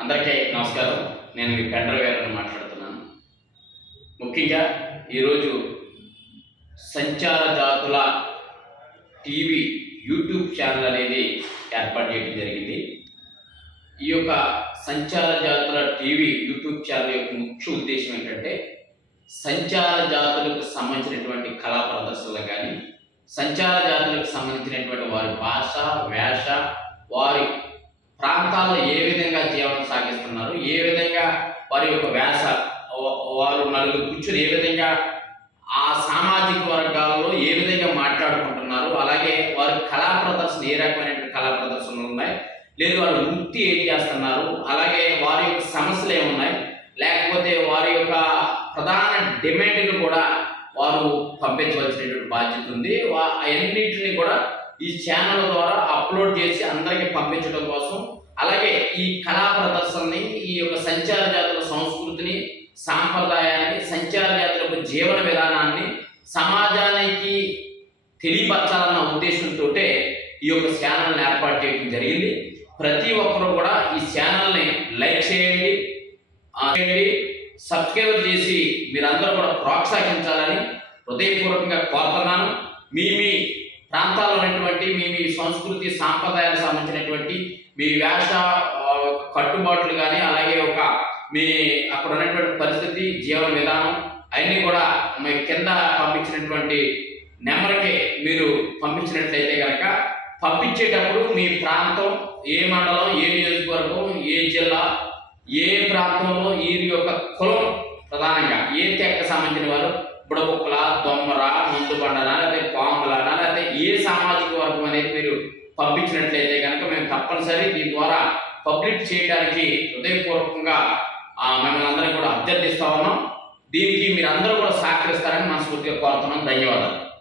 అందరికీ నమస్కారం. నేను మీ పెండ్ర గారిని మాట్లాడుతున్నాను. ముఖ్యంగా ఈరోజు సంచార జాతుల టీవీ యూట్యూబ్ ఛానల్ అనేది ఏర్పాటు చేయడం జరిగింది. ఈ యొక్క సంచార జాతుల టీవీ యూట్యూబ్ ఛానల్ యొక్క ముఖ్య ఉద్దేశం ఏంటంటే సంచార జాతులకు సంబంధించినటువంటి కళా ప్రదర్శనలు కానీ సంచార జాతులకు సంబంధించినటువంటి వారి భాష వేష వారి ప్రాంతాల్లో ఏ విధంగా జీవనం సాగిస్తున్నారు ఏ విధంగా వారి యొక్క వ్యాస వారు నలుగురు కూర్చొని ఏ విధంగా ఆ సామాజిక వర్గాల్లో ఏ విధంగా మాట్లాడుకుంటున్నారు అలాగే వారి కళా ప్రదర్శన ఏ రకమైన కళా ప్రదర్శనలు ఉన్నాయి లేదు వారు వృత్తి ఏం చేస్తున్నారు అలాగే వారి యొక్క సమస్యలు ఏమున్నాయి లేకపోతే వారి యొక్క ప్రధాన డిమాండ్ను కూడా వారు పంపించవలసినటువంటి బాధ్యత ఉంది. వా- కూడా ఈ ఛానల్ ద్వారా అప్లోడ్ చేసి అందరికీ పంపించడం కోసం అలాగే ఈ కళా ప్రదర్శనని ఈ యొక్క సంచార జాతుల సంస్కృతిని సాంప్రదాయాన్ని సంచార జాతులకు జీవన విధానాన్ని సమాజానికి తెలియపరచాలన్న ఉద్దేశంతో ఈ యొక్క ఛానల్ని ఏర్పాటు చేయడం జరిగింది. ప్రతి ఒక్కరూ కూడా ఈ ఛానల్ని లైక్ చేయండి చేయండి సబ్స్క్రైబ్ చేసి మీరందరూ కూడా ప్రోత్సహించాలని హృదయపూర్వకంగా కోరుతున్నాను. మీ మీ ప్రాంతాల్లో ఉన్నటువంటి మీ మీ సంస్కృతి సాంప్రదాయాలకు సంబంధించినటువంటి మీ వేష కట్టుబాట్లు కానీ అలాగే ఒక మీ అక్కడ ఉన్నటువంటి పరిస్థితి జీవన విధానం అవన్నీ కూడా మీ కింద పంపించినటువంటి నెంబర్కి మీరు పంపించినట్లయితే కనుక పంపించేటప్పుడు మీ ప్రాంతం ఏ మండలం ఏ నియోజకవర్గం ఏ జిల్లా ఏ ప్రాంతంలో ఈ యొక్క కులం ప్రధానంగా ఏ తెక్క సంబంధించిన వారు బుడబుక్కల దొమ్మర ముందు లేకపోతే పాములనా లేకపోతే ఏ సామాజిక వర్గం అనేది మీరు పంపించినట్లయితే కనుక మేము తప్పనిసరి దీని ద్వారా పబ్లిక్ చేయడానికి హృదయపూర్వకంగా మిమ్మల్ని అందరం కూడా అభ్యర్థిస్తా ఉన్నాం. దీనికి మీరు అందరూ కూడా సహకరిస్తారని మనస్ఫూర్తిగా కోరుతున్నాం. ధన్యవాదాలు.